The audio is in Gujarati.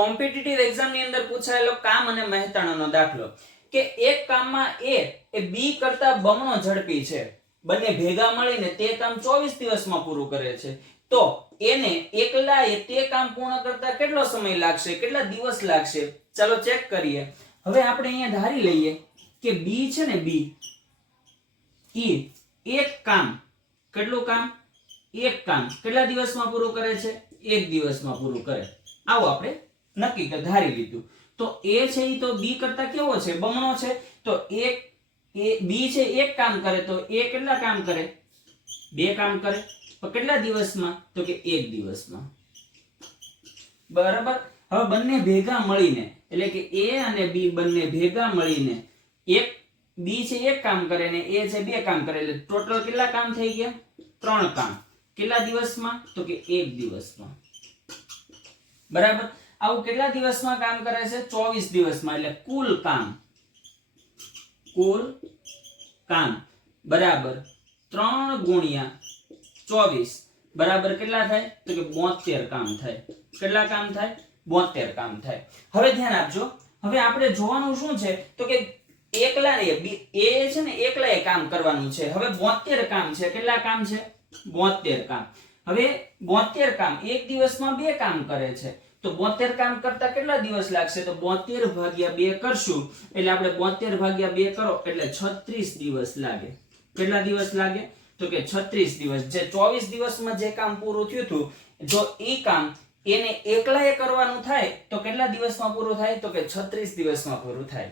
કોમ્પિટિટિવ એક્ઝામ ની અંદર પૂછાયેલો કામ અને મહેતાણાનો દાખલો કે એક કામમાં એ બી કરતા બમણો ઝડપી છે, બંને ભેગા મળીને તે કામ 24 દિવસમાં પૂરું કરે છે, તો એને એકલાએ તે કામ પૂર્ણ કરતા કેટલો સમય લાગશે, કેટલા દિવસ લાગશે? ચાલો ચેક કરીએ. હવે આપણે અહીંયા ધારી લઈએ કે બી છે ને, બી એક કામ, કેટલું કામ? એક કામ કેટલા દિવસમાં પૂરું કરે છે? એક દિવસમાં પૂરું કરે. આવો આપણે નક્કી ધારી લીધું. તો એ છે ઈ તો બી કરતા કેવો છે? બમણો છે. તો બી છે એક કામ કરે તો એ કેટલા કામ કરે? બે કામ કરે. તો કેટલા દિવસમાં? તો કે એક દિવસમાં. બરાબર. હવે બંને ભેગા મળીને, એટલે કે એ અને બી બંને ભેગા મળીને બી છે એક કામ કરે ને એ છે બે કામ કરે, એટલે ટોટલ કેટલા કામ થઈ ગયા? 3 કામ. કેટલા દિવસમાં? તો કે એક દિવસમાં. બરાબર. આવું કેટલા દિવસમાં કામ કરે છે? 24 દિવસમાં. એટલે કુલ કામ બરાબર 3 ગુણ્યા 24 બરાબર કેટલા થાય? તો કે 72 કામ થાય. કેટલા કામ થાય? 72 કામ થાય. હવે ધ્યાન આપજો. હવે આપણે જોવાનું શું છે? તો કે એકલાએ એ છે ને એકલાએ કામ કરવાનું છે. હવે 72 કામ છે. કેટલા કામ છે? 72 કામ. હવે 72 કામ એક દિવસમાં બે કામ કરે છે, તો 72 કામ કરતા કેટલા દિવસ લાગશે? તો 72 ભાગ્યા 2 કરશું એટલે આપણે 72 ભાગ્યા 2 કરો એટલે 36 દિવસ લાગે. કેટલા દિવસ લાગે? તો કે 36 દિવસ. જે 24 દિવસમાં જે કામ પૂરું થયું હતું, જો એ કામ એને એકલાએ કરવાનું થાય તો કેટલા દિવસમાં પૂરું થાય? તો કે 36 દિવસમાં પૂરું થાય.